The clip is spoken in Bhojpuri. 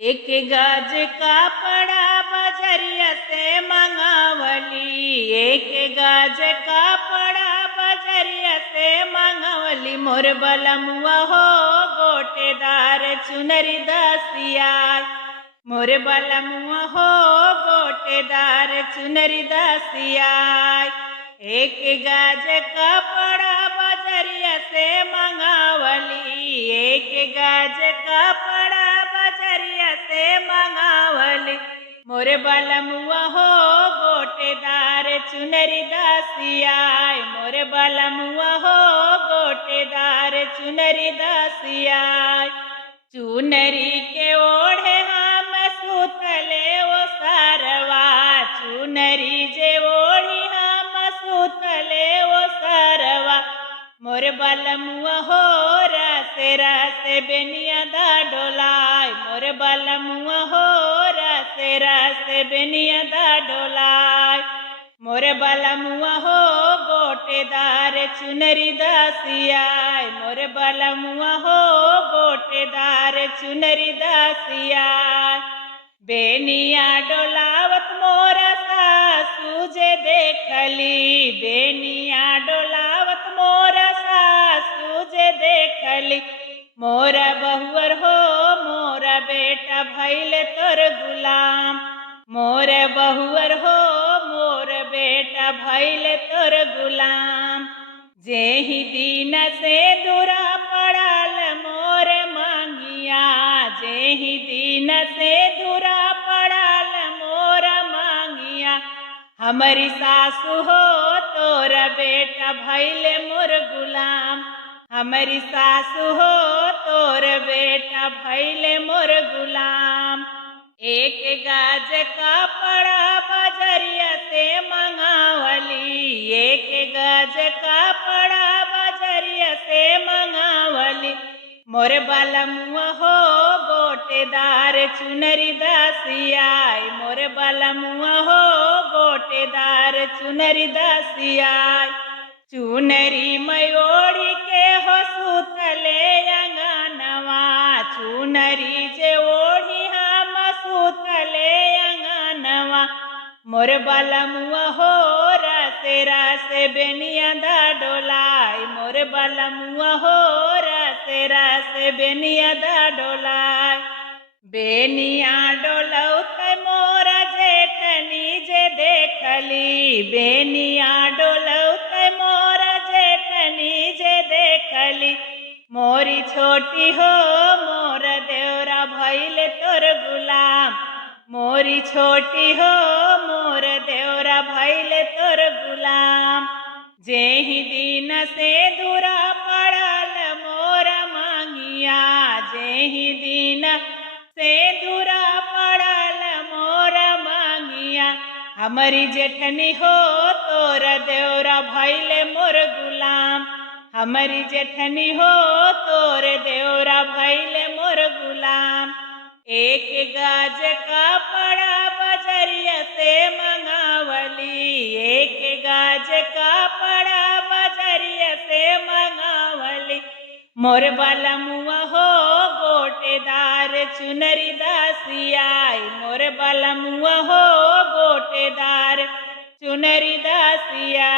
एक गाज का पड़ा बजरिया से मंगावली। एक गाज का पड़ा बजरिया से मंगावली। मोर बलमुआ हो गोटेदार चुनरी दसिया। मोर बलमुआ हो गोटेदार चुनरी दसिया। एक गाज का पड़ा बजरिया से मंगावली। एक गाज का पड़ा बजरिया से मंगावली। मोरे बलमुआ हो गोटेदार चुनरी दसिया। मोरे बलमुआ हो गोटेदार चुनरी दसिया। चुनरी के ओढ़े हम सुतले ओ सरवा। चुनरी जे ओढ़ी हम सुतले ओ सरवा। मोर बलमुआ हो रसे रसे बेनिया दा डोलाय। मोर बलमुआ हो रसे रसे बेनिया दा डोलाय। मोर बलमुआ हो गोटेदार चुनरी दसिया। मोर बलमुआ हो गोटेदार चुनरी दसिया। बेनिया डोलावत मोर सासू जे देखली। बेनिया डोलावत मोर सासू जे देखली। मोर बहुअर हो मोर बेटा भैल तोर गुलाम। मोर बहुअर हो मोर बेटा भैल तोर गुलाम। जेहि दिन से दूरा पड़ल मोर मांगिया। जेहि दिन से दूरा पड़ल मोर मांगिया। हमारी सासू हो तोर बेटा भैल मोर गुलाम। हमारी सासू हो तोर बेटा भैल मोर गुलाम। एक गाज का पड़ा बजरिया से मंगावली। एक गाज का पड़ा बजरिया से मंगावली। मोर बलमुआ हो गोटेदार चुनरी दसिया। मोर बलमुआ हो गोटेदार चुनरी दसिया। चुनरी मयोड़ी के हो सुतले अंगनवा। चुनरी जे ओढ़ी हम सुतले अंगनवा। मोर बलमुआ हो रसे रसे बेनिया दा डोलाय। मोर बलमुआ हो रसे रसे बेनिया दा डोलाय। बेनिया डोलौत मोर जेठनी जे देखली। बेनिया डोलौत मोर जेठनी जे देखली। मोरी छोटी हो मोर देवरा भैल तोर गुलाम। मोरी छोटी हो मोर देवरा भैल तोर गुलाम। जेहि दिन से दूरा पड़ल मोर मांगिया। जेहि दिन से दूरा पड़ल मोर मांगिया। हमारी जेठनी हो तोर देवरा भैल मोर गुलाम। हमारी जेठनी हो तोर देवरा भैल मोर गुलाम। एक गाज का पड़ा बजरिया से मंगावली। एक गाज का पड़ा बजरिया से मंगावली। मोर बलमुआ हो गोटेदार चुनरी दसिया। मोर बलमुआ हो गोटेदार चुनरी दसिया।